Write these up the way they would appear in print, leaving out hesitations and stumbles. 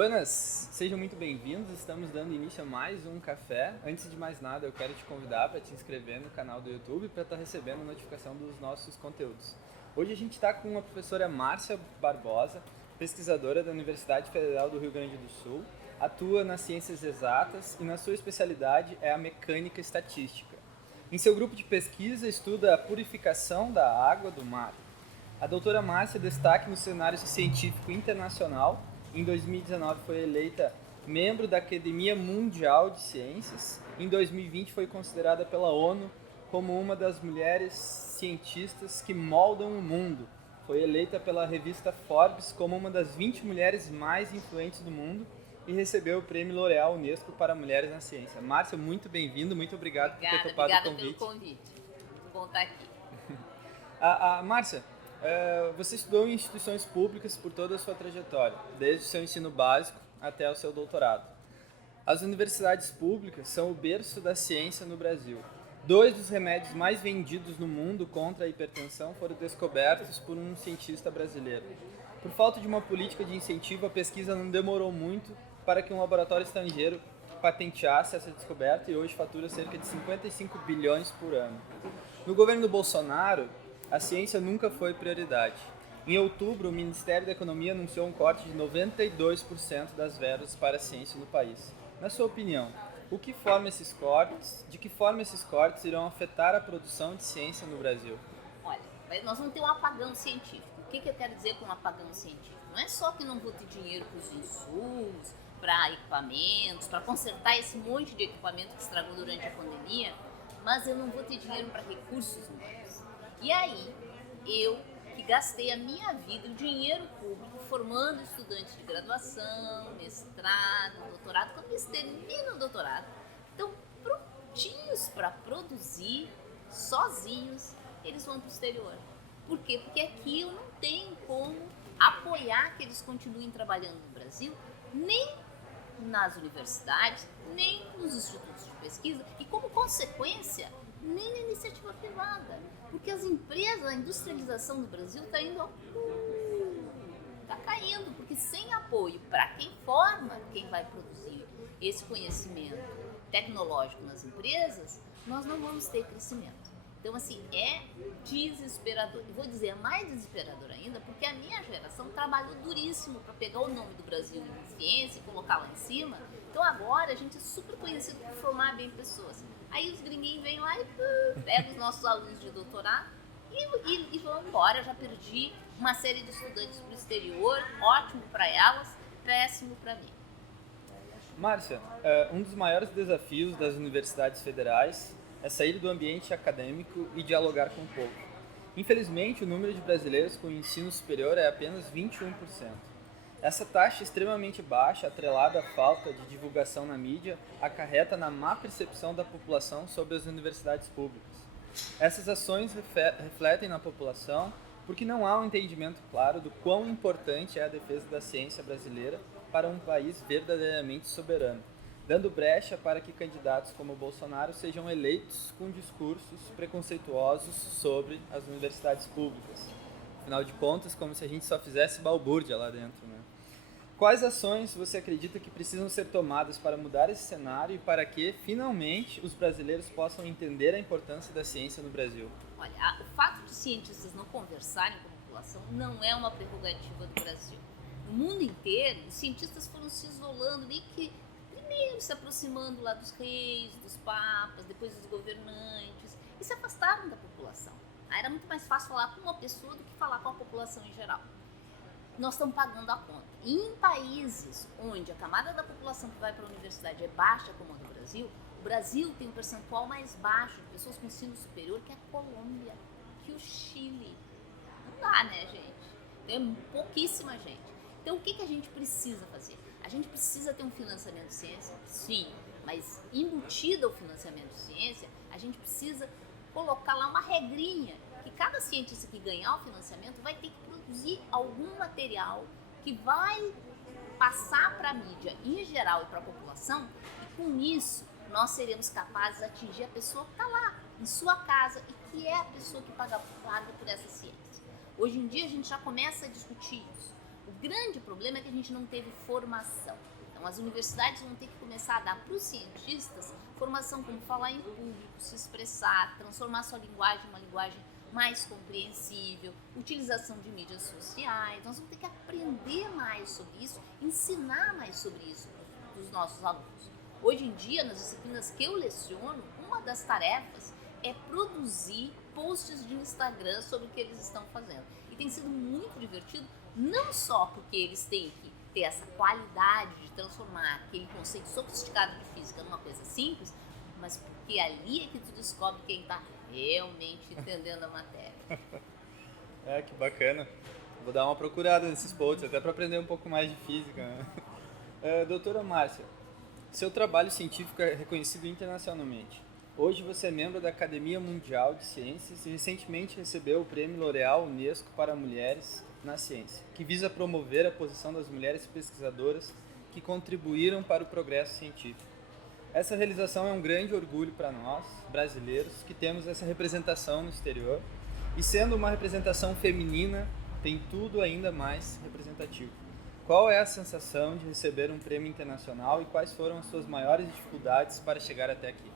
Buenas, sejam muito bem-vindos. Estamos dando início a mais um café. Antes de mais nada, eu quero te convidar para te inscrever no canal do YouTube para estar recebendo notificação dos nossos conteúdos. Hoje a gente está com a professora Márcia Barbosa, pesquisadora da Universidade Federal do Rio Grande do Sul, atua nas ciências exatas e na sua especialidade é a mecânica estatística. Em seu grupo de pesquisa estuda a purificação da água do mar. A doutora Márcia destaca no cenário científico internacional. Em 2019 foi eleita membro da Academia Mundial de Ciências. Em 2020 foi considerada pela ONU como uma das mulheres cientistas que moldam o mundo. Foi eleita pela revista Forbes como uma das 20 mulheres mais influentes do mundo e recebeu o Prêmio L'Oréal Unesco para Mulheres na Ciência. Márcia, muito bem-vindo, muito obrigado por ter topado o convite. Obrigada pelo convite. Muito bom estar aqui. Márcia, você estudou em instituições públicas por toda a sua trajetória, desde o seu ensino básico até o seu doutorado. As universidades públicas são o berço da ciência no Brasil. 2 dos remédios mais vendidos no mundo contra a hipertensão foram descobertos por um cientista brasileiro. Por falta de uma política de incentivo, a pesquisa não demorou muito para que um laboratório estrangeiro patenteasse essa descoberta e hoje fatura cerca de 55 bilhões por ano. No governo Bolsonaro, a ciência nunca foi prioridade. Em outubro, o Ministério da Economia anunciou um corte de 92% das verbas para a ciência no país. Na sua opinião, de que forma esses cortes irão afetar a produção de ciência no Brasil? Olha, nós vamos ter um apagão científico. O que eu quero dizer com um apagão científico? Não é só que não vou ter dinheiro para os insumos, para equipamentos, para consertar esse monte de equipamento que estragou durante a pandemia, mas eu não vou ter dinheiro para recursos humanos. E aí, eu que gastei a minha vida, o dinheiro público, formando estudantes de graduação, mestrado, doutorado, quando eles terminam o doutorado, estão prontinhos para produzir, sozinhos, eles vão para o exterior. Por quê? Porque aqui eu não tenho como apoiar que eles continuem trabalhando no Brasil, nem nas universidades, nem nos institutos de pesquisa, e como consequência, nem na iniciativa privada, porque as empresas, a industrialização do Brasil está indo está caindo, porque sem apoio para quem forma, quem vai produzir esse conhecimento tecnológico nas empresas, nós não vamos ter crescimento. Então, assim, é desesperador. E vou dizer, mais desesperador ainda, porque a minha geração trabalhou duríssimo para pegar o nome do Brasil em ciência e colocar lá em cima. Então, agora a gente é super conhecido por formar bem pessoas. Aí os gringuinhos vêm lá e pegam os nossos alunos de doutorado e vão embora. Eu já perdi uma série de estudantes para o exterior, ótimo para elas, péssimo para mim. Márcia, um dos maiores desafios das universidades federais é sair do ambiente acadêmico e dialogar com o povo. Infelizmente, o número de brasileiros com ensino superior é apenas 21%. Essa taxa extremamente baixa, atrelada à falta de divulgação na mídia, acarreta na má percepção da população sobre as universidades públicas. Essas ações refletem na população porque não há um entendimento claro do quão importante é a defesa da ciência brasileira para um país verdadeiramente soberano, dando brecha para que candidatos como Bolsonaro sejam eleitos com discursos preconceituosos sobre as universidades públicas. Afinal de contas, como se a gente só fizesse balbúrdia lá dentro, né? Quais ações você acredita que precisam ser tomadas para mudar esse cenário e para que, finalmente, os brasileiros possam entender a importância da ciência no Brasil? Olha, o fato de cientistas não conversarem com a população não é uma prerrogativa do Brasil. No mundo inteiro, os cientistas foram se isolando, meio que primeiro se aproximando lá dos reis, dos papas, depois dos governantes, e se afastaram da população. Era muito mais fácil falar com uma pessoa do que falar com a população em geral. Nós estamos pagando a conta. E em países onde a camada da população que vai para a universidade é baixa, como a do Brasil, o Brasil tem um percentual mais baixo de pessoas com ensino superior que a Colômbia, que o Chile. Não dá, né, gente? Tem pouquíssima gente. Então, o que a gente precisa fazer? A gente precisa ter um financiamento de ciência? Sim, mas embutido ao financiamento de ciência, a gente precisa colocar lá uma regrinha que cada cientista que ganhar o financiamento vai ter que produzir algum material que vai passar para a mídia em geral e para a população, e com isso nós seremos capazes de atingir a pessoa que está lá, em sua casa, e que é a pessoa que paga por essa ciência. Hoje em dia a gente já começa a discutir isso. O grande problema é que a gente não teve formação. Então, as universidades vão ter que começar a dar para os cientistas formação como falar em público, se expressar, transformar sua linguagem em uma linguagem mais compreensível, utilização de mídias sociais. Nós vamos ter que aprender mais sobre isso, ensinar mais sobre isso para os nossos alunos. Hoje em dia, nas disciplinas que eu leciono, uma das tarefas é produzir posts de Instagram sobre o que eles estão fazendo. E tem sido muito divertido, não só porque eles têm que ter essa qualidade de transformar aquele conceito sofisticado de física numa coisa simples, mas porque ali é que tu descobre quem está realmente entendendo a matéria. Que bacana. Vou dar uma procurada nesses posts, até para aprender um pouco mais de física, né? Doutora Márcia, seu trabalho científico é reconhecido internacionalmente. Hoje você é membro da Academia Mundial de Ciências e recentemente recebeu o Prêmio L'Oréal Unesco para Mulheres na Ciência, que visa promover a posição das mulheres pesquisadoras que contribuíram para o progresso científico. Essa realização é um grande orgulho para nós, brasileiros, que temos essa representação no exterior, e sendo uma representação feminina, tem tudo ainda mais representativo. Qual é a sensação de receber um prêmio internacional e quais foram as suas maiores dificuldades para chegar até aqui?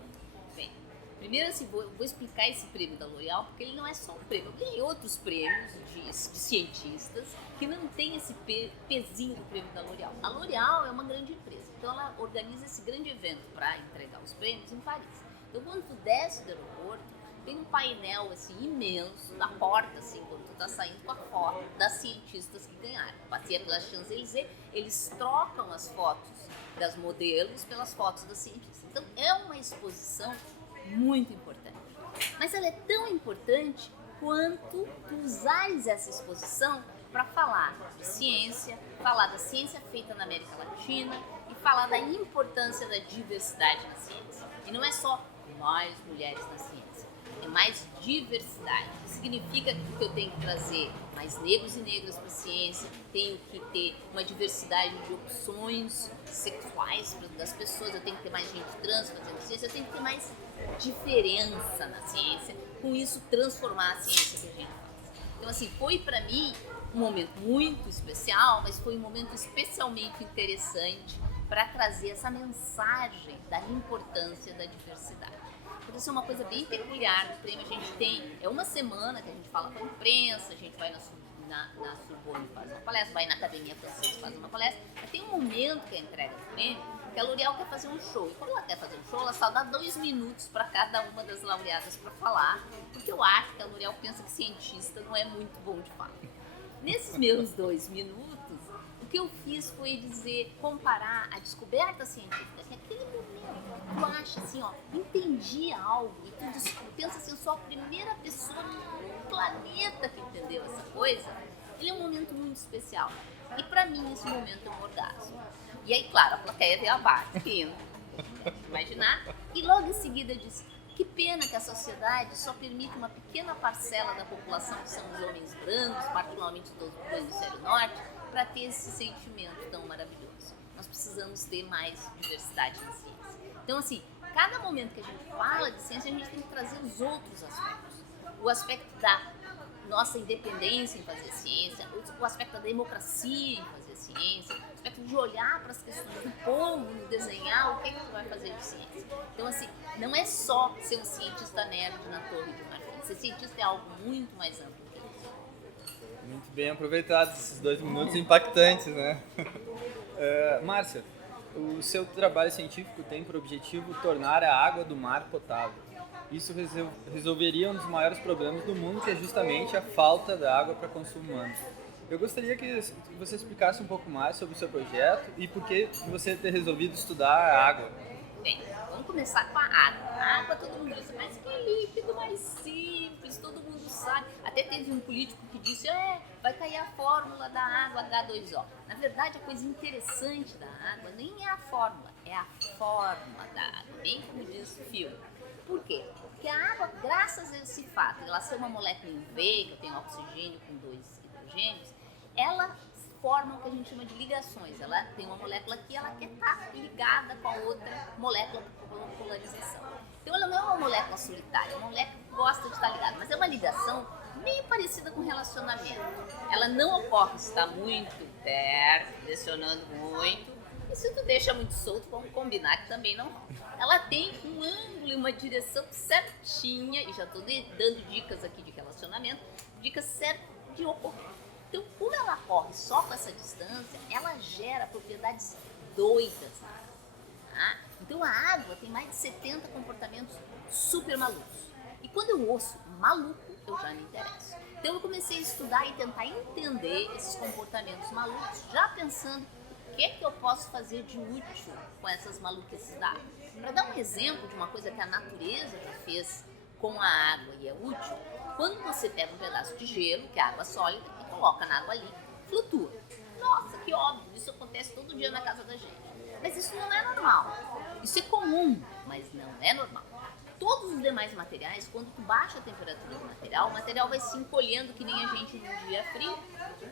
Bem, primeiro assim, vou explicar esse prêmio da L'Oréal, porque ele não é só um prêmio. Tem outros prêmios de cientistas que não tem esse pezinho do prêmio da L'Oréal. A L'Oréal é uma grande empresa, então ela organiza esse grande evento para entregar os prêmios em Paris. Então quando tu desce do aeroporto, tem um painel assim imenso na porta, assim, quando tu tá saindo com a foto das cientistas que ganharam. Passei pela Champs-Élysées, eles trocam as fotos das modelos pelas fotos das cientistas. Então é uma exposição muito importante. Mas ela é tão importante quanto tu usares essa exposição para falar de ciência, falar da ciência feita na América Latina e falar da importância da diversidade na ciência. E não é só mais mulheres na ciência, é mais diversidade. Isso significa que eu tenho que trazer mais negros e negras para a ciência, tenho que ter uma diversidade de opções sexuais das pessoas, eu tenho que ter mais gente trans fazendo ciência, eu tenho que ter mais diferença na ciência, com isso transformar a ciência que a gente faz. Então assim, foi para mim um momento muito especial, mas foi um momento especialmente interessante para trazer essa mensagem da importância da diversidade. Porque isso é uma coisa bem peculiar do prêmio. A gente tem, é uma semana que a gente fala com a imprensa, a gente vai na Sorbonne faz uma palestra, vai na Academia Francesa faz uma palestra, mas tem um momento que é a entrega do prêmio, que a L'Oréal quer fazer um show. E quando ela quer fazer um show, ela só dá 2 minutos para cada uma das laureadas para falar, porque eu acho que a L'Oréal pensa que cientista não é muito bom de fato. Nesses meus 2 minutos, o que eu fiz foi comparar a descoberta científica, que aquele momento tu acha assim, entendi algo, e tu pensa assim, eu sou a primeira pessoa no planeta que entendeu essa coisa, ele é um momento muito especial. E pra mim esse momento é um orgasmo. E aí, claro, a plateia veio abaixo, rindo, imaginar, e logo em seguida disse, que pena que a sociedade só permite uma pequena parcela da população, que são os homens brancos, particularmente do hemisfério norte, para ter esse sentimento tão maravilhoso. Nós precisamos ter mais diversidade na ciência. Então, assim, cada momento que a gente fala de ciência, a gente tem que trazer os outros aspectos. O aspecto da nossa independência em fazer ciência, o aspecto da democracia em fazer ciência, o aspecto de olhar para as questões do povo, desenhar o que tu vai fazer de ciência. Então, assim, não é só ser um cientista nerd na Torre de Marfim. Ser cientista é algo muito mais amplo que isso. Muito bem aproveitados esses 2 minutos impactantes, né? Márcia, o seu trabalho científico tem por objetivo tornar a água do mar potável. Isso resolveria um dos maiores problemas do mundo, que é justamente a falta da água para consumo humano. Eu gostaria que você explicasse um pouco mais sobre o seu projeto e por que você ter resolvido estudar a água. Bem, vamos começar com a água. A água todo mundo diz, mas que líquido mais simples, todo mundo sabe. Até teve um político que disse, vai cair a fórmula da água H2O. Na verdade, a coisa interessante da água nem é a fórmula, é a forma da água, bem como diz o filme. Por quê? Porque a água, graças a esse fato, ela ser uma molécula em V, que tem oxigênio com 2 hidrogênios, ela forma o que a gente chama de ligações. Ela tem uma molécula aqui, ela quer estar ligada com a outra molécula por polarização. Então ela não é uma molécula solitária, é uma molécula que gosta de estar ligada, mas é uma ligação meio parecida com relacionamento. Ela não ocorre se está muito perto, pressionando muito. E se tu deixa muito solto, vamos combinar que também não rola. Ela tem um ângulo e uma direção certinha, e já estou dando dicas aqui de relacionamento, dicas certas de ocorrer. Então, como ela corre só com essa distância, ela gera propriedades doidas. Tá? Então, a água tem mais de 70 comportamentos super malucos. E quando eu ouço maluco, eu já me interesso. Então, eu comecei a estudar e tentar entender esses comportamentos malucos, já pensando o que é que eu posso fazer de útil com essas maluquices da água. Para dar um exemplo de uma coisa que a natureza já fez com a água e é útil, quando você pega um pedaço de gelo, que é água sólida, e coloca na água líquida, flutua. Nossa, que óbvio, isso acontece todo dia na casa da gente. Mas isso não é normal. Isso é comum, mas não é normal. Todos os demais materiais, quando tu baixa a temperatura do material, o material vai se encolhendo que nem a gente num dia frio.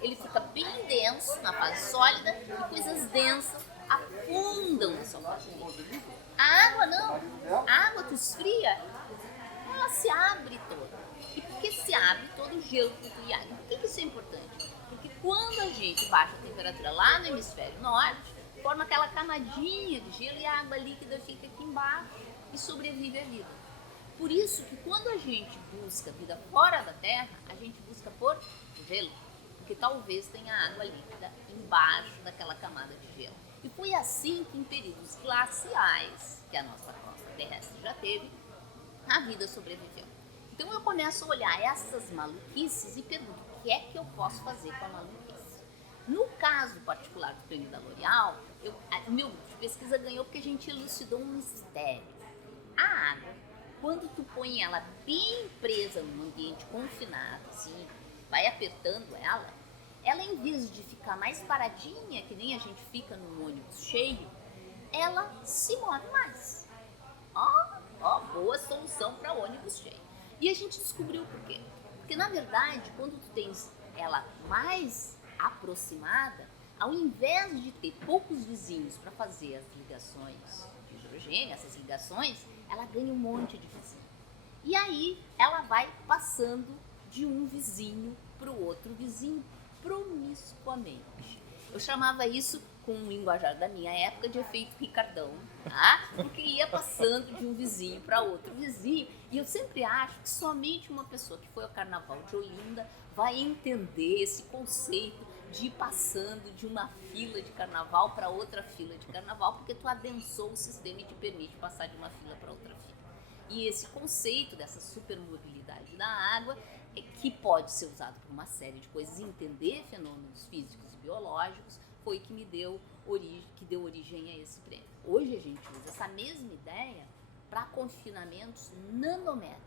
Ele fica bem denso na fase sólida e coisas densas afundam na sua fase líquida. A água não. A água tu esfria, ela se abre toda. E porque se abre todo o gelo flutua e água. Por que isso é importante? Porque quando a gente baixa a temperatura lá no hemisfério norte, forma aquela camadinha de gelo e a água líquida fica aqui embaixo e sobrevive a vida. Por isso que quando a gente busca vida fora da Terra, a gente busca por gelo, porque talvez tenha água líquida embaixo daquela camada de gelo. E foi assim que em períodos glaciais, que a nossa crosta terrestre já teve, a vida sobreviveu. Então eu começo a olhar essas maluquices e pergunto, o que é que eu posso fazer com a maluquice? No caso particular do prêmio da L'Oréal, o meu grupo de pesquisa ganhou porque a gente elucidou um mistério. A água, quando tu põe ela bem presa num ambiente confinado, assim, vai apertando ela em vez de ficar mais paradinha, que nem a gente fica num ônibus cheio, ela se move mais. Ó, boa solução para ônibus cheio. E a gente descobriu por quê. Porque, na verdade, quando tu tens ela mais aproximada, ao invés de ter poucos vizinhos para fazer as ligações de hidrogênio, essas ligações, ela ganha um monte de vizinho. E aí ela vai passando de um vizinho para o outro vizinho promiscuamente. Eu chamava isso, com o linguajar da minha época, de efeito Ricardão, tá? Porque ia passando de um vizinho para outro vizinho. E eu sempre acho que somente uma pessoa que foi ao Carnaval de Olinda vai entender esse conceito de ir passando de uma fila de carnaval para outra fila de carnaval, porque tu adensou o sistema e te permite passar de uma fila para outra fila. E esse conceito dessa supermobilidade da água que pode ser usado por uma série de coisas, entender fenômenos físicos e biológicos, foi que deu origem a esse prêmio. Hoje a gente usa essa mesma ideia para confinamentos nanométricos.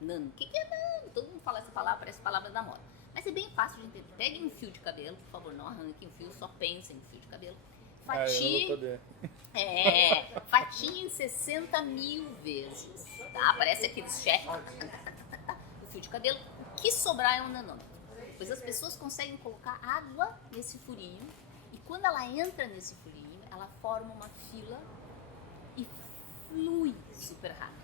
Nano. O que é nano? Todo mundo fala essa palavra, parece palavra da moda. Mas é bem fácil de entender. Peguem um fio de cabelo, por favor, não arranquem o fio, só pensem em fio de cabelo. Fatia em 60 mil vezes, tá? Parece aqueles chefes. O fio de cabelo, o que sobrar é um nanômetro. Pois as pessoas conseguem colocar água nesse furinho e quando ela entra nesse furinho, ela forma uma fila e flui super rápido.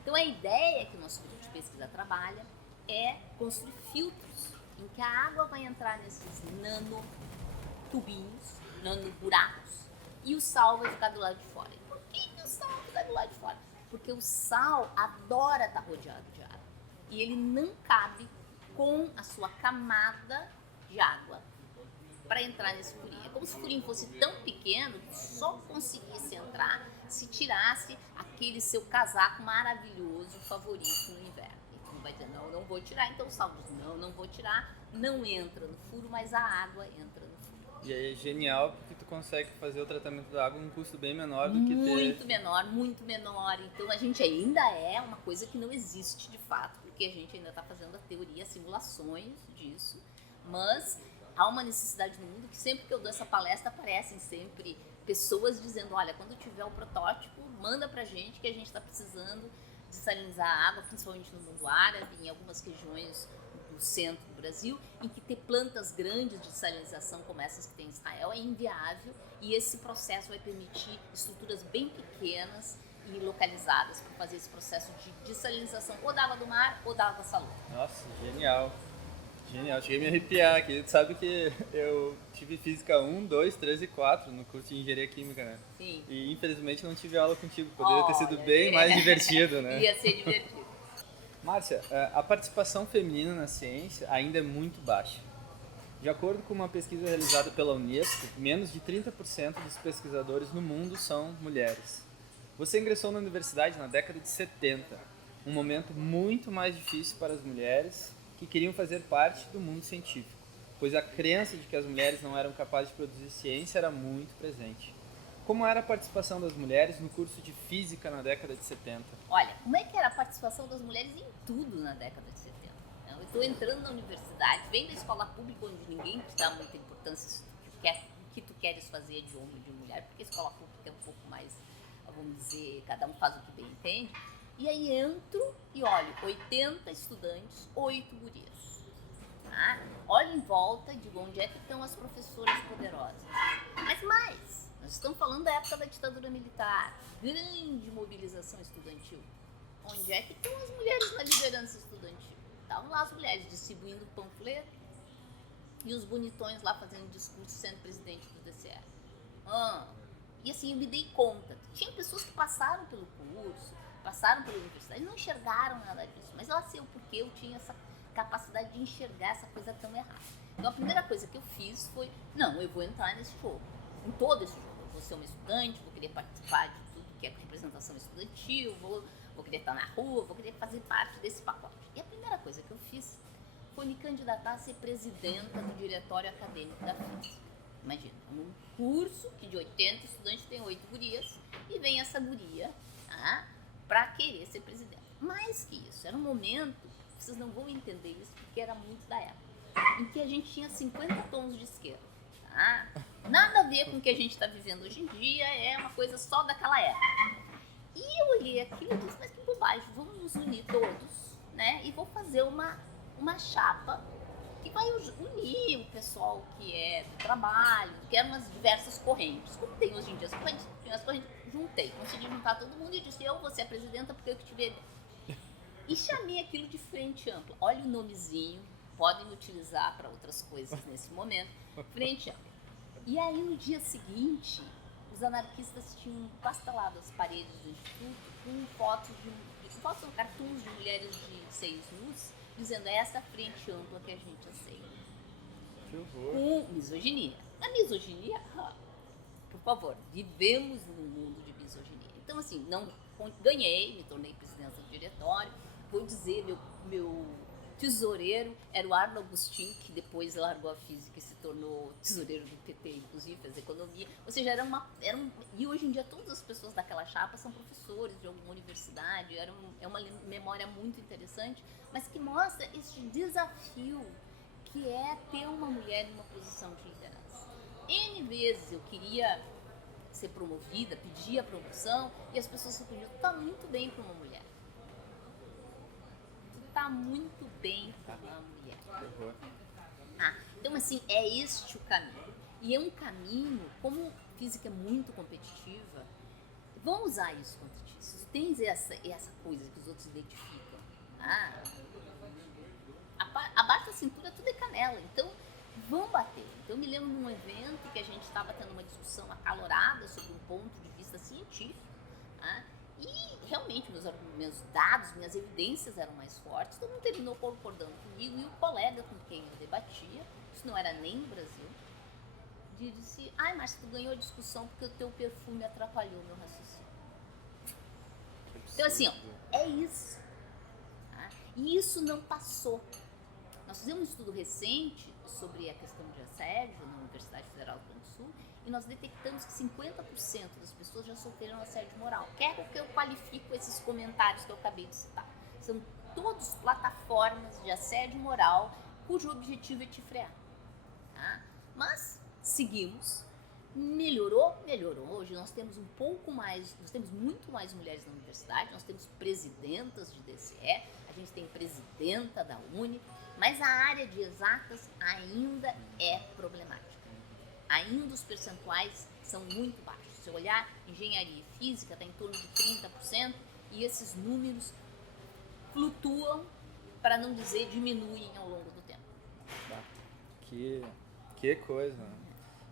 Então a ideia que o nosso grupo de pesquisa trabalha é construir filtros em que a água vai entrar nesses nanotubinhos, nanoburacos, e o sal vai ficar do lado de fora. E por que o sal fica do lado de fora? Porque o sal adora estar rodeado de água e ele não cabe com a sua camada de água para entrar nesse furinho. É como se o furinho fosse tão pequeno que só conseguisse entrar se tirasse aquele seu casaco maravilhoso favorito no inverno. E tu vai dizer, não vou tirar. Então o sal diz, não vou tirar. Não entra no furo, mas a água entra no furo. E aí é genial porque tu consegue fazer o tratamento da água num custo bem menor do que Muito menor. Então a gente ainda é uma coisa que não existe de fato, porque a gente ainda está fazendo a teoria, simulações disso, mas há uma necessidade no mundo que sempre que eu dou essa palestra aparecem sempre pessoas dizendo, olha, quando tiver o protótipo, manda pra gente que a gente está precisando dessalinizar a água, principalmente no mundo árabe, em algumas regiões do centro do Brasil, em que ter plantas grandes de dessalinização como essas que tem em Israel é inviável e esse processo vai permitir estruturas bem pequenas e localizadas para fazer esse processo de dessalinização ou da água do mar ou da água salobra. Nossa, genial. Genial, cheguei a me arrepiar aqui. Tu sabe que eu tive Física 1, 2, 3 e 4 no curso de Engenharia Química, né? Sim. E infelizmente não tive aula contigo. Poderia ter sido Olha, bem mais divertido, né? Ia ser divertido. Márcia, a participação feminina na ciência ainda é muito baixa. De acordo com uma pesquisa realizada pela Unesco, menos de 30% dos pesquisadores no mundo são mulheres. Você ingressou na universidade na década de 70, um momento muito mais difícil para as mulheres que queriam fazer parte do mundo científico, pois a crença de que as mulheres não eram capazes de produzir ciência era muito presente. Como era a participação das mulheres no curso de Física na década de 70? Olha, como é que era a participação das mulheres em tudo na década de 70? Eu estou entrando na universidade, vem da escola pública onde ninguém te dá muita importância se o que tu queres fazer de homem ou de mulher, porque a escola pública é um pouco mais, vamos dizer, cada um faz o que bem entende. E aí entro e olho, 80 estudantes, 8 gurias. Tá? Olho em volta e digo, onde é que estão as professoras poderosas? Mas mais, nós estamos falando da época da ditadura militar, grande mobilização estudantil. Onde é que estão as mulheres na liderança estudantil? Estavam lá as mulheres distribuindo panfleto e os bonitões lá fazendo discurso sendo presidente do DCE. E assim, eu me dei conta. Tinha pessoas que passaram pelo curso, passaram pela universidade e não enxergaram nada disso. Mas eu sei o porquê eu tinha essa capacidade de enxergar essa coisa tão errada. Então a primeira coisa que eu fiz foi, não, eu vou entrar nesse jogo, em todo esse jogo. Eu vou ser uma estudante, vou querer participar de tudo que é representação estudantil, vou querer estar na rua, vou querer fazer parte desse pacote. E a primeira coisa que eu fiz foi me candidatar a ser presidenta do diretório acadêmico da FIS. Imagina, num curso que de 80 estudantes tem 8 gurias e vem essa guria, tá, para querer ser presidente. Mais que isso, era um momento, vocês não vão entender isso porque era muito da época, em que a gente tinha 50 tons de esquerda. Tá? Nada a ver com o que a gente está vivendo hoje em dia, é uma coisa só daquela época. E eu olhei aquilo e disse, mas que bobagem, vamos nos unir todos, né? E vou fazer uma chapa que vai unir o pessoal que é do trabalho, que é umas diversas correntes. Como tem hoje em dia as correntes, juntei, consegui juntar todo mundo e disse, eu vou ser a presidenta porque eu que tive a ideia. E chamei aquilo de Frente Ampla. Olha o nomezinho, podem utilizar para outras coisas nesse momento, Frente Ampla. E aí no dia seguinte, os anarquistas tinham pastelado as paredes do instituto com fotos, cartoons de mulheres de seios nus, dizendo essa frente ampla que a gente aceita. Com misoginia. A misoginia, por favor, vivemos num mundo de misoginia. Então, assim, não ganhei, me tornei presidenta do diretório. Vou dizer, meu tesoureiro era o Arno Agostinho, que depois largou a física e se tornou tesoureiro do PT, inclusive fez economia. Ou seja, e hoje em dia todas as pessoas daquela chapa são professores de alguma universidade. É uma memória muito interessante, mas que mostra esse desafio que é ter uma mulher em uma posição de liderança. N vezes eu queria ser promovida, pedir a promoção, e as pessoas respondiam, tá muito bem para uma mulher. Tá muito bem para uma mulher. Então assim, é este o caminho. E é um caminho, como física é muito competitiva, vão usar isso contra ti. Se tens essa coisa que os outros identificam, abaixo da cintura tudo é canela, então vão bater. Então eu me lembro de um evento que a gente estava tendo uma discussão acalorada sobre um ponto de vista científico, e realmente meus dados, minhas evidências eram mais fortes, todo mundo terminou concordando comigo, e o colega com quem eu debatia, isso não era nem no Brasil, disse, Márcia, tu ganhou a discussão porque o teu perfume atrapalhou o meu raciocínio. Então assim, é isso. E isso não passou. Nós fizemos um estudo recente sobre a questão de assédio na Universidade Federal do Rio Grande do Sul e nós detectamos que 50% das pessoas já sofreram assédio moral. Que é o que eu qualifico esses comentários que eu acabei de citar. São todas plataformas de assédio moral cujo objetivo é te frear. Mas seguimos. Melhorou? Melhorou. Hoje nós temos muito mais mulheres na universidade, nós temos presidentas de DCE, a gente tem presidenta da Uni, mas a área de exatas ainda é problemática. Ainda os percentuais são muito baixos. Se você olhar, engenharia e física está em torno de 30%, e esses números flutuam, para não dizer diminuem ao longo do tempo. Tá. Que coisa, né?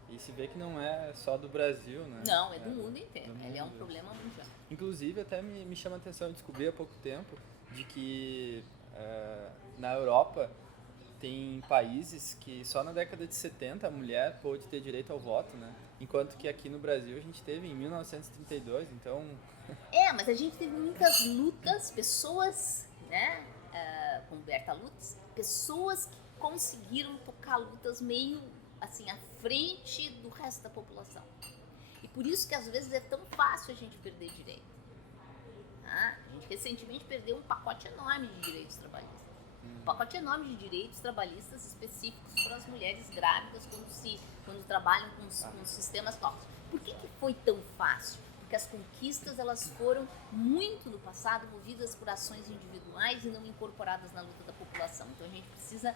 E se vê que não é só do Brasil, né? Não, é do mundo inteiro. Ele é um mundo. problema mundial. Inclusive, até me chama a atenção, eu descobri há pouco tempo, de que na Europa tem países que só na década de 70 a mulher pôde ter direito ao voto, né? Enquanto que aqui no Brasil a gente teve em 1932, então... Mas a gente teve muitas lutas, pessoas, né, como Berta Lutz, pessoas que conseguiram tocar lutas meio, assim, à frente do resto da população. E por isso que às vezes é tão fácil a gente perder direito. A gente recentemente perdeu um pacote enorme de direitos trabalhistas. Um pacote enorme de direitos trabalhistas específicos para as mulheres grávidas quando trabalham com sistemas tóxicos. Por que foi tão fácil? Porque as conquistas elas foram muito no passado movidas por ações individuais e não incorporadas na luta da população. Então a gente precisa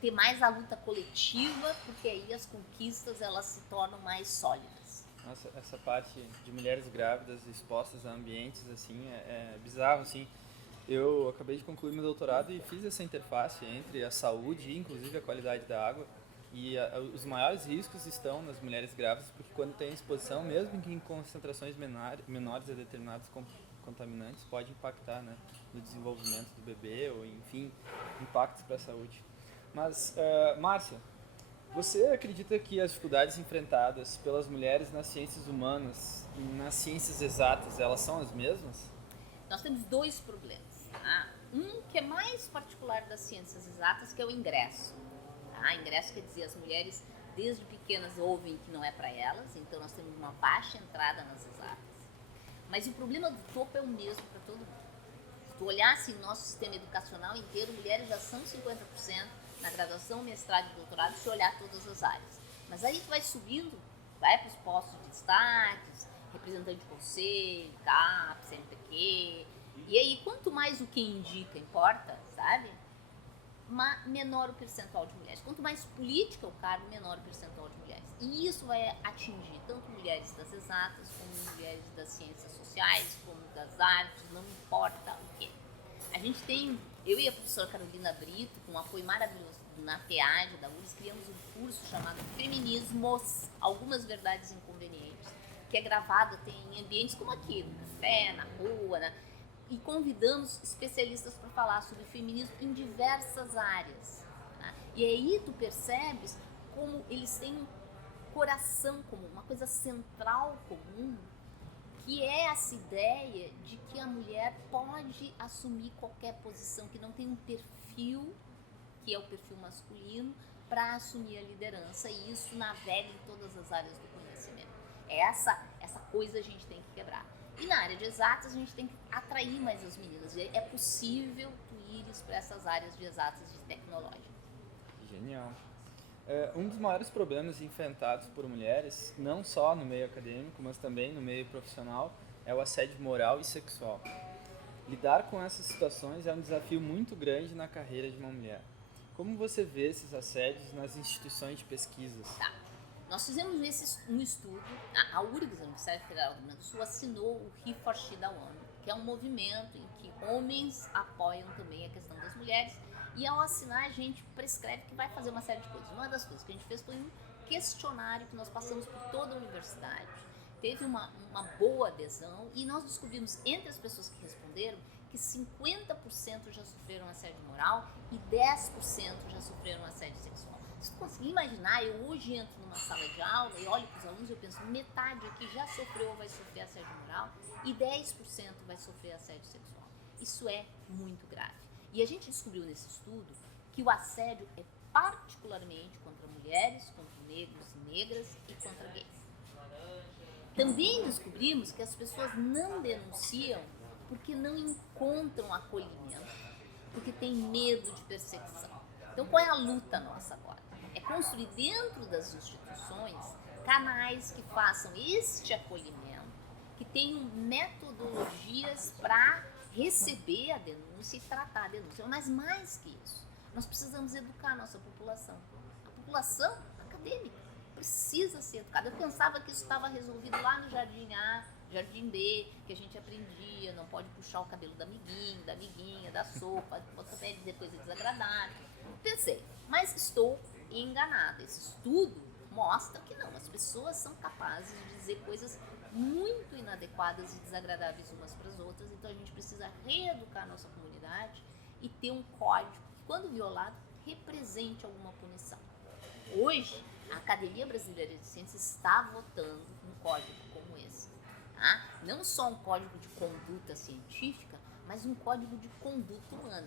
ter mais a luta coletiva, porque aí as conquistas elas se tornam mais sólidas. Nossa, essa parte de mulheres grávidas expostas a ambientes assim é bizarro, assim. Eu acabei de concluir meu doutorado e fiz essa interface entre a saúde e inclusive a qualidade da água. E os maiores riscos estão nas mulheres grávidas, porque quando tem exposição, mesmo que em concentrações menores a determinados contaminantes, pode impactar, né, no desenvolvimento do bebê ou, enfim, impactos para a saúde. Mas, Márcia, você acredita que as dificuldades enfrentadas pelas mulheres nas ciências humanas e nas ciências exatas, elas são as mesmas? Nós temos dois problemas. Um que é mais particular das ciências exatas, que é o ingresso. Ingresso quer dizer, as mulheres desde pequenas ouvem que não é para elas, então nós temos uma baixa entrada nas exatas. Mas o problema do topo é o mesmo para todo mundo. Se tu olhar assim, nosso sistema educacional inteiro, mulheres já são 50% na graduação, mestrado e doutorado, se olhar todas as áreas. Mas aí tu vai subindo, vai para os postos de destaques, representante de conselho, CAP, CNPq, e aí quanto mais o que indica importa, sabe? Menor o percentual de mulheres. Quanto mais política o cargo, menor o percentual de mulheres. E isso vai atingir tanto mulheres das exatas, como mulheres das ciências sociais, como das artes, não importa o quê. A gente tem, eu e a professora Carolina Brito, com um apoio maravilhoso na PEAD da URGS, criamos um curso chamado Feminismos, Algumas Verdades Inconvenientes, que é gravado em ambientes como aqui, no café, na rua, e convidamos especialistas para falar sobre feminismo em diversas áreas. Tá? E aí tu percebes como eles têm um coração comum, uma coisa central comum, que é essa ideia de que a mulher pode assumir qualquer posição, que não tem um perfil, que é o perfil masculino, para assumir a liderança, e isso navega em todas as áreas do conhecimento. Essa coisa a gente tem que quebrar. E na área de exatas, a gente tem que atrair mais as meninas. É possível tu ires para essas áreas de exatas e tecnológicas. Genial. Um dos maiores problemas enfrentados por mulheres, não só no meio acadêmico, mas também no meio profissional, é o assédio moral e sexual. Lidar com essas situações é um desafio muito grande na carreira de uma mulher. Como você vê esses assédios nas instituições de pesquisas? Tá. Nós fizemos um estudo, a URGS, a Universidade Federal do Rio Grande do Sul, assinou o He for She da ONU, que é um movimento em que homens apoiam também a questão das mulheres, e ao assinar a gente prescreve que vai fazer uma série de coisas. Uma das coisas que a gente fez foi um questionário que nós passamos por toda a universidade, teve uma boa adesão, e nós descobrimos entre as pessoas que responderam que 50% já sofreram assédio moral e 10% já sofreram assédio sexual. Se tu conseguir imaginar, eu hoje entro numa sala de aula e olho para os alunos e eu penso, metade aqui já sofreu ou vai sofrer assédio moral e 10% vai sofrer assédio sexual. Isso é muito grave. E a gente descobriu nesse estudo que o assédio é particularmente contra mulheres, contra negros e negras e contra gays. Também descobrimos que as pessoas não denunciam porque não encontram acolhimento, porque têm medo de perseguição. Então, qual é a luta nossa agora? É construir dentro das instituições canais que façam este acolhimento, que tenham metodologias para receber a denúncia e tratar a denúncia. Mas mais que isso, nós precisamos educar a nossa população. A população acadêmica. precisa ser educado. Eu pensava que isso estava resolvido lá no Jardim A, Jardim B, que a gente aprendia, não pode puxar o cabelo da amiguinha, da sopa, pode dizer coisa desagradável. Pensei, mas estou enganada. Esse estudo mostra que não, as pessoas são capazes de dizer coisas muito inadequadas e desagradáveis umas para as outras, então a gente precisa reeducar a nossa comunidade e ter um código que, quando violado, represente alguma punição. Hoje, a Academia Brasileira de Ciências está votando um código como esse. Tá? Não só um código de conduta científica, mas um código de conduta humana.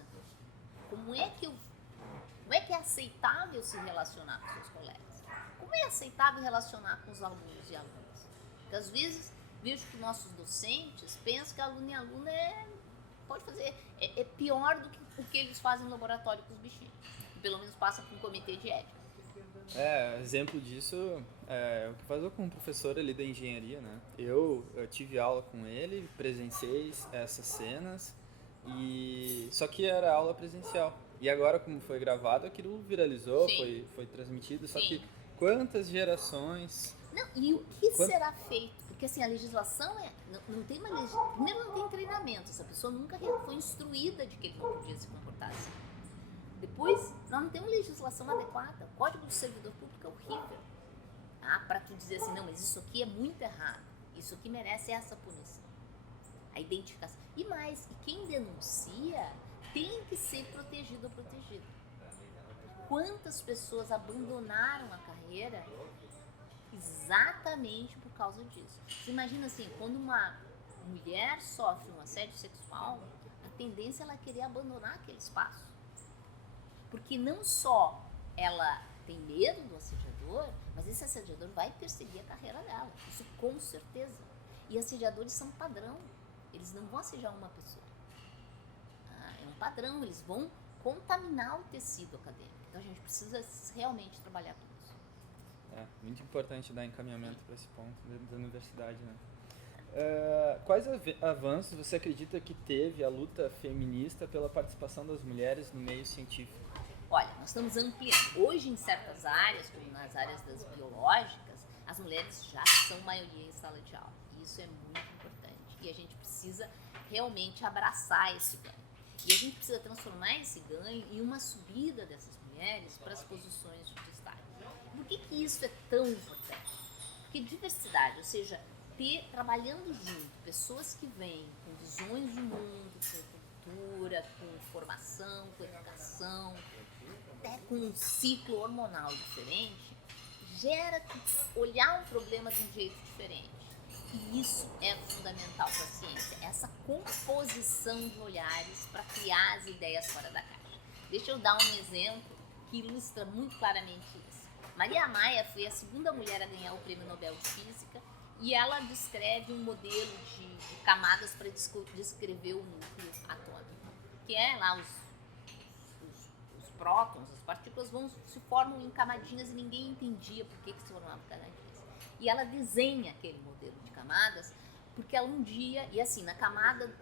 Como é que é aceitável se relacionar com seus colegas? Como é aceitável relacionar com os alunos e alunas? Porque às vezes vejo que nossos docentes pensam que aluno e aluna é pior do que o que eles fazem no laboratório com os bichinhos. Pelo menos passa por um comitê de ética. Exemplo disso é o que faz com o professor ali da engenharia, né? Eu tive aula com ele, presenciei essas cenas, só que era aula presencial. E agora, como foi gravado, aquilo viralizou, foi transmitido, só que quantas gerações... Não, e o que será feito? Porque assim, a legislação não tem uma legislação. Primeiro, não tem treinamento, essa pessoa nunca foi instruída de que ele não podia se comportar assim. Depois, nós não temos legislação adequada. O Código do Servidor Público é horrível. Para tu dizer assim, não, mas isso aqui é muito errado. Isso aqui merece essa punição. A identificação. E mais, quem denuncia tem que ser protegido ou protegida. Quantas pessoas abandonaram a carreira exatamente por causa disso? Você imagina assim, quando uma mulher sofre um assédio sexual, a tendência é ela querer abandonar aquele espaço. Porque não só ela tem medo do assediador, mas esse assediador vai perseguir a carreira dela. Isso com certeza. E assediadores são padrão. Eles não vão assediar uma pessoa. É um padrão, eles vão contaminar o tecido acadêmico. Então a gente precisa realmente trabalhar com isso. Muito importante dar encaminhamento para esse ponto dentro da universidade, né? Quais avanços você acredita que teve a luta feminista pela participação das mulheres no meio científico? Olha, nós estamos ampliando. Hoje, em certas áreas, como nas áreas das biológicas, as mulheres já são maioria em sala de aula. E isso é muito importante. E a gente precisa realmente abraçar esse ganho. E a gente precisa transformar esse ganho em uma subida dessas mulheres para as posições de destaque. Por que isso é tão importante? Porque diversidade, ou seja, trabalhando junto, pessoas que vêm com visões de mundo, com cultura, com formação, com educação, até com um ciclo hormonal diferente, gera olhar um problema de um jeito diferente. E isso é fundamental para a ciência, essa composição de olhares para criar as ideias fora da caixa. Deixa eu dar um exemplo que ilustra muito claramente isso. Maria Maia foi a segunda mulher a ganhar o Prêmio Nobel de Física e ela descreve um modelo de camadas para descrever o núcleo atômico, que é lá os prótons, as partículas se formam em camadinhas e ninguém entendia por que se formavam camadinhas. E ela desenha aquele modelo de camadas, porque ela um dia, e assim, na camada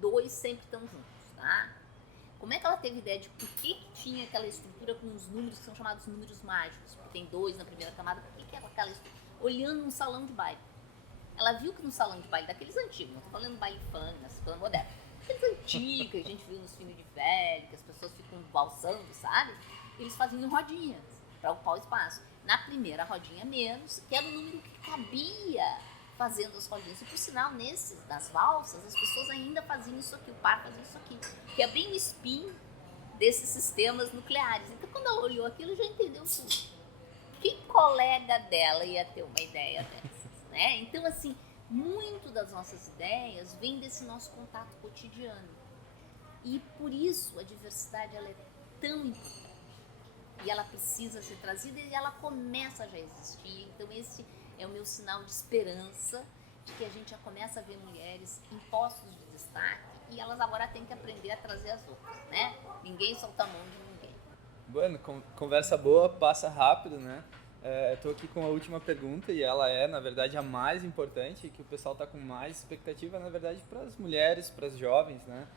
2 sempre estão juntos, tá? Como é que ela teve ideia de por que tinha aquela estrutura com os números que são chamados números mágicos? Porque tem 2 na primeira camada, por que era aquela estrutura? Olhando num salão de baile. Ela viu que no salão de baile daqueles antigos, não tô falando baile funk, não tô falando moderno, aqueles antigos que a gente viu nos filmes de velho, que as pessoas ficam valsando, sabe? Eles faziam rodinhas para ocupar o espaço. Na primeira rodinha menos, que era o número que cabia fazendo as rodinhas. E por sinal, nas valsas, as pessoas ainda faziam isso aqui, o par fazia isso aqui, que é bem o spin desses sistemas nucleares. Então, quando ela olhou aquilo, já entendeu tudo. Que colega dela ia ter uma ideia dessas, né? Então, assim, muito das nossas ideias vem desse nosso contato cotidiano. E por isso a diversidade ela é tão importante. E ela precisa ser trazida e ela começa já a existir. Então esse é o meu sinal de esperança de que a gente já começa a ver mulheres em postos de destaque e elas agora têm que aprender a trazer as outras, né? Ninguém solta a mão de ninguém. Bueno, conversa boa, passa rápido, né? Estou aqui com a última pergunta e ela é, na verdade, a mais importante, que o pessoal está com mais expectativa, na verdade, para as mulheres, para as jovens, né?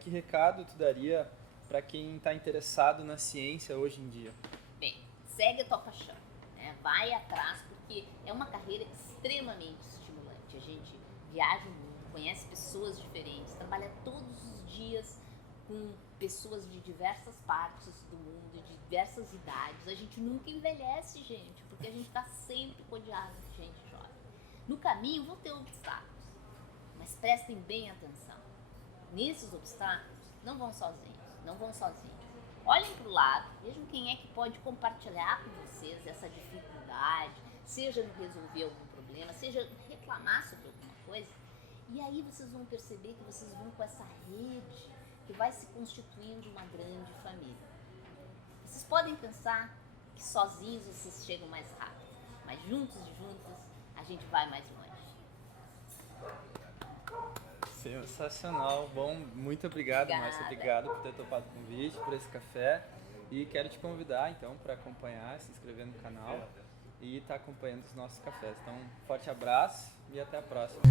Que recado tu daria para quem está interessado na ciência hoje em dia? Bem, segue a tua paixão, né? Vai atrás, porque é uma carreira extremamente estimulante. A gente viaja o mundo, conhece pessoas diferentes, trabalha todos os dias com pessoas de diversas partes do mundo, de diversas idades. A gente nunca envelhece, gente, porque a gente está sempre rodeado de gente jovem. No caminho vão ter obstáculos, mas prestem bem atenção. Nesses obstáculos, não vão sozinhos. Olhem para o lado, vejam quem é que pode compartilhar com vocês essa dificuldade, seja no resolver algum problema, seja reclamar sobre alguma coisa. E aí vocês vão perceber que vocês vão com essa rede que vai se constituindo uma grande família. Vocês podem pensar que sozinhos vocês chegam mais rápido, mas juntos e juntas a gente vai mais longe. Sensacional. Bom, muito obrigado, Márcia. Obrigado por ter topado o convite, por esse café. E quero te convidar, então, para acompanhar, se inscrever no canal e estar acompanhando os nossos cafés. Então, um forte abraço e até a próxima.